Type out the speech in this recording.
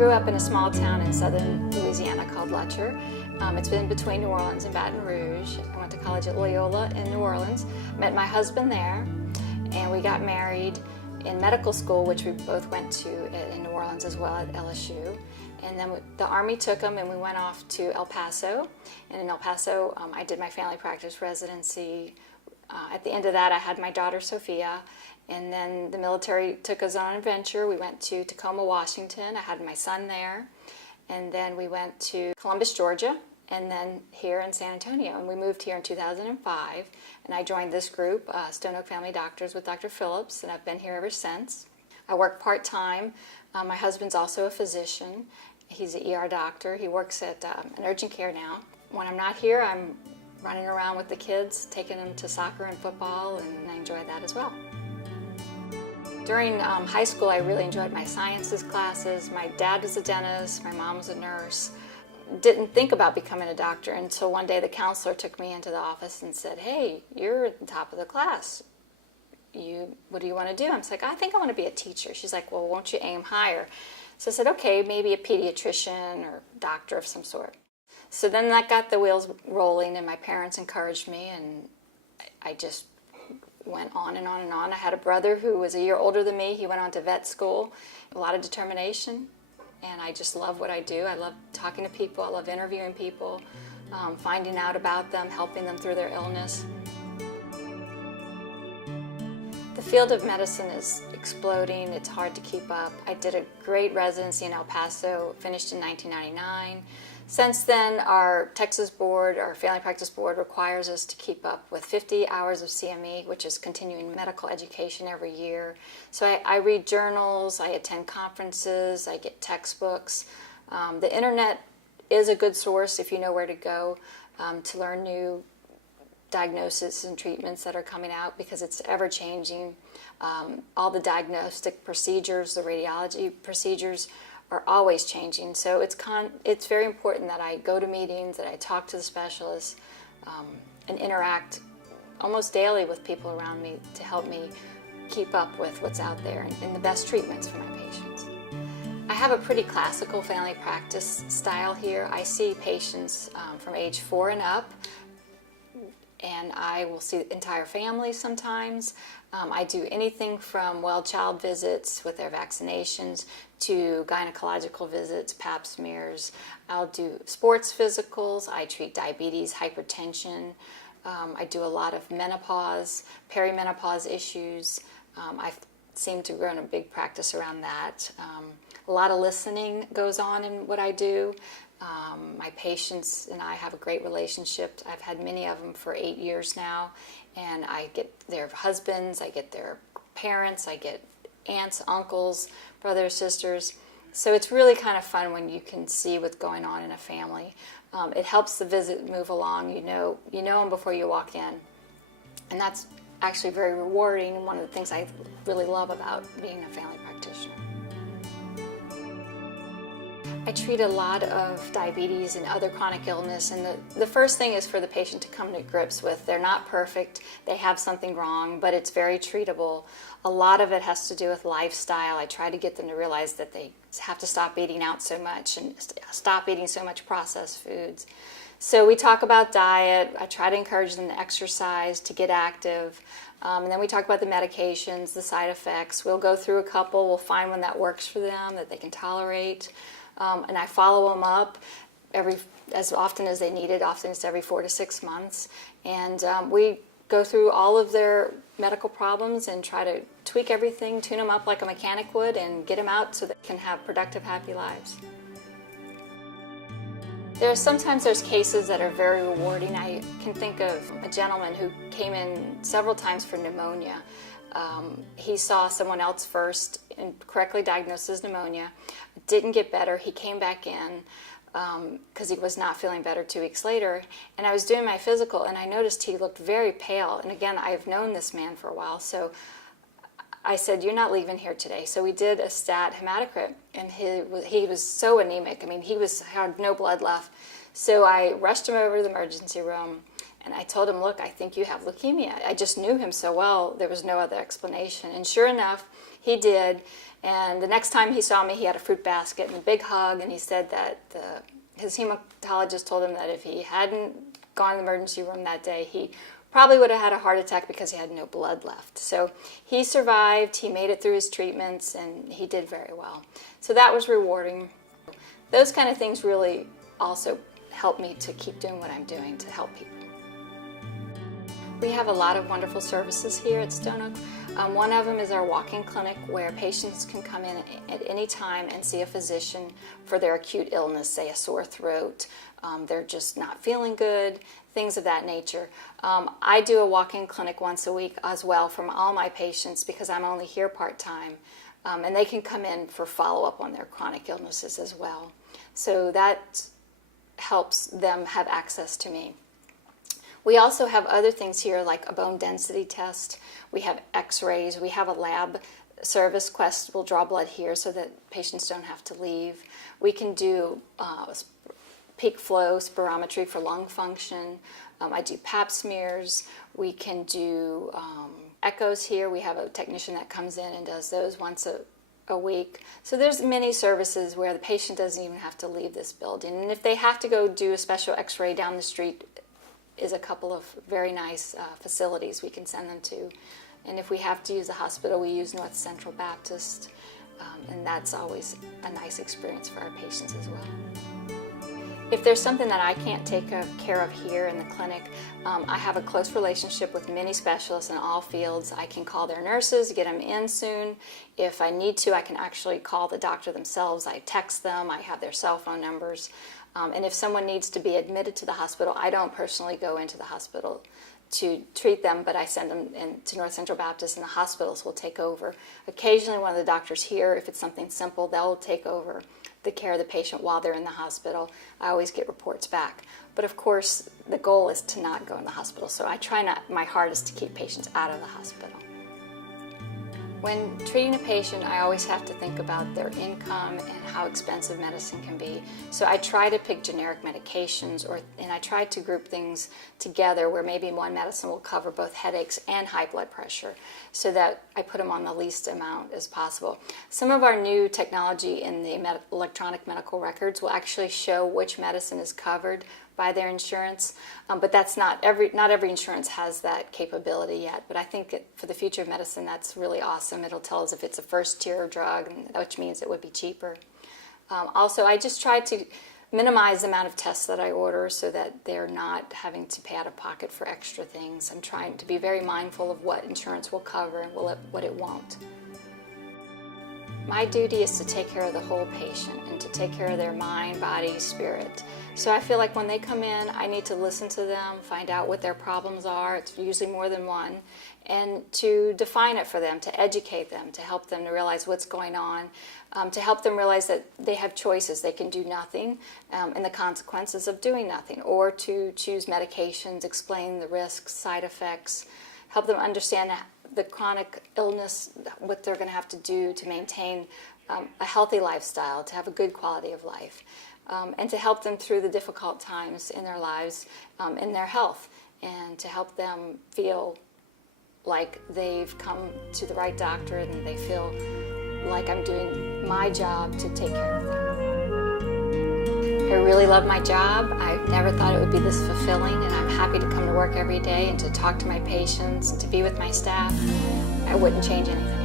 grew up in a small town in southern Louisiana called Letcher. It's been between New Orleans and Baton Rouge. I went to college at Loyola in New Orleans, met my husband there, and we got married in medical school, which we both went to in New Orleans as well at LSU. And then the Army took him and we went off to El Paso. And in El Paso, I did my family practice residency. At the end of that, I had my daughter, Sophia. And then the military took us on an adventure. We went to Tacoma, Washington. I had my son there. And then we went to Columbus, Georgia, and then here in San Antonio. And we moved here in 2005. And I joined this group, Stone Oak Family Doctors with Dr. Phillips, and I've been here ever since. I work part-time. My husband's also a physician. He's an ER doctor. He works at an urgent care now. When I'm not here, I'm running around with the kids, taking them to soccer and football, and I enjoy that as well. During high school, I really enjoyed my sciences classes. My dad was a dentist, my mom was a nurse. Didn't think about becoming a doctor until one day the counselor took me into the office and said, "Hey, you're at the top of the class. What do you want to do?" I was like, "I think I want to be a teacher." She's like, "Well, won't you aim higher?" So I said, "Okay, maybe a pediatrician or doctor of some sort." So then that got the wheels rolling, and my parents encouraged me, and I just went on and on and on. I had a brother who was a year older than me. He went on to vet school. A lot of determination, and I just love what I do. I love talking to people. I love interviewing people, finding out about them, helping them through their illness. The field of medicine is exploding. It's hard to keep up. I did a great residency in El Paso, finished in 1999. Since then, our Texas board, our family practice board, requires us to keep up with 50 hours of CME, which is continuing medical education every year. So I read journals, I attend conferences, I get textbooks. The internet is a good source if you know where to go to learn new diagnoses and treatments that are coming out, because it's ever changing. All the diagnostic procedures, the radiology procedures are always changing. So it's very important that I go to meetings, that I talk to the specialists, and interact almost daily with people around me to help me keep up with what's out there and the best treatments for my patients. I have a pretty classical family practice style here. I see patients from age 4 and up, and I will see the entire family sometimes. I do anything from well-child visits with their vaccinations to gynecological visits, pap smears. I'll do sports physicals. I treat diabetes, hypertension. I do a lot of menopause, perimenopause issues. I seem to grow in a big practice around that. A lot of listening goes on in what I do. My patients and I have a great relationship. I've had many of them for 8 years now, and I get their husbands, I get their parents, I get aunts, uncles, brothers, sisters. So it's really kind of fun when you can see what's going on in a family. It helps the visit move along. You know them before you walk in, and that's actually very rewarding, and one of the things I really love about being a family practitioner. I treat a lot of diabetes and other chronic illness, and the first thing is for the patient to come to grips with they're not perfect, they have something wrong, but it's very treatable. A lot of it has to do with lifestyle. I try to get them to realize that they have to stop eating out so much and stop eating so much processed foods. So we talk about diet. I try to encourage them to exercise, to get active. And then we talk about the medications, the side effects. We'll go through a couple. We'll find one that works for them, that they can tolerate. And I follow them up as often as they need it. Often it's every 4 to 6 months. And we go through all of their medical problems and try to tweak everything, tune them up like a mechanic would, and get them out so they can have productive, happy lives. Sometimes there's cases that are very rewarding. I can think of a gentleman who came in several times for pneumonia. He saw someone else first and correctly diagnosed his pneumonia. Didn't get better. He came back in because he was not feeling better 2 weeks later. And I was doing my physical, and I noticed he looked very pale. And again, I've known this man for a while, so I said, "You're not leaving here today." So we did a stat hematocrit, and he was so anemic. I mean, had no blood left. So I rushed him over to the emergency room. And I told him, look, I think you have leukemia. I just knew him so well, there was no other explanation. And sure enough, he did. And the next time he saw me, he had a fruit basket and a big hug, and he said that his hematologist told him that if he hadn't gone to the emergency room that day, he probably would have had a heart attack because he had no blood left. So he survived, he made it through his treatments, and he did very well. So that was rewarding. Those kind of things really also help me to keep doing what I'm doing to help people. We have a lot of wonderful services here at Stone Oak. One of them is our walk-in clinic where patients can come in at any time and see a physician for their acute illness, say a sore throat, they're just not feeling good, things of that nature. I do a walk-in clinic once a week as well for all my patients because I'm only here part-time, and they can come in for follow-up on their chronic illnesses as well. So that helps them have access to me. We also have other things here like a bone density test. We have x-rays. We have a lab service. Quest will draw blood here so that patients don't have to leave. We can do peak flow spirometry for lung function. I do pap smears. We can do echoes here. We have a technician that comes in and does those once a week. So there's many services where the patient doesn't even have to leave this building. And if they have to go do a special x-ray down the street, is a couple of very nice facilities we can send them to. And if we have to use the hospital, we use North Central Baptist, and that's always a nice experience for our patients as well. If there's something that I can't take care of here in the clinic, I have a close relationship with many specialists in all fields. I can call their nurses, get them in soon. If I need to, I can actually call the doctor themselves. I text them, I have their cell phone numbers. And if someone needs to be admitted to the hospital, I don't personally go into the hospital to treat them, but I send them to North Central Baptist and the hospitals will take over. Occasionally one of the doctors here, if it's something simple, they'll take over the care of the patient while they're in the hospital. I always get reports back. But of course, the goal is to not go in the hospital, so I try my hardest to keep patients out of the hospital. When treating a patient, I always have to think about their income and how expensive medicine can be. So I try to pick generic medications, and I try to group things together where maybe one medicine will cover both headaches and high blood pressure so that I put them on the least amount as possible. Some of our new technology in the electronic medical records will actually show which medicine is covered by their insurance, but that's not every insurance has that capability yet. But I think for the future of medicine, that's really awesome. It'll tell us if it's a first-tier drug, which means it would be cheaper. Also, I just try to minimize the amount of tests that I order so that they're not having to pay out of pocket for extra things. I'm trying to be very mindful of what insurance will cover and what it won't. My duty is to take care of the whole patient and to take care of their mind, body, spirit. So I feel like when they come in, I need to listen to them, find out what their problems are. It's usually more than one. And to define it for them, to educate them, to help them to realize what's going on, to help them realize that they have choices. They can do nothing and the consequences of doing nothing, or to choose medications, explain the risks, side effects, help them understand the chronic illness, what they're going to have to do to maintain a healthy lifestyle, to have a good quality of life, and to help them through the difficult times in their lives, in their health, and to help them feel like they've come to the right doctor and they feel like I'm doing my job to take care of them. I really love my job. I never thought it would be this fulfilling, and I'm happy to come to work every day and to talk to my patients and to be with my staff. I wouldn't change anything.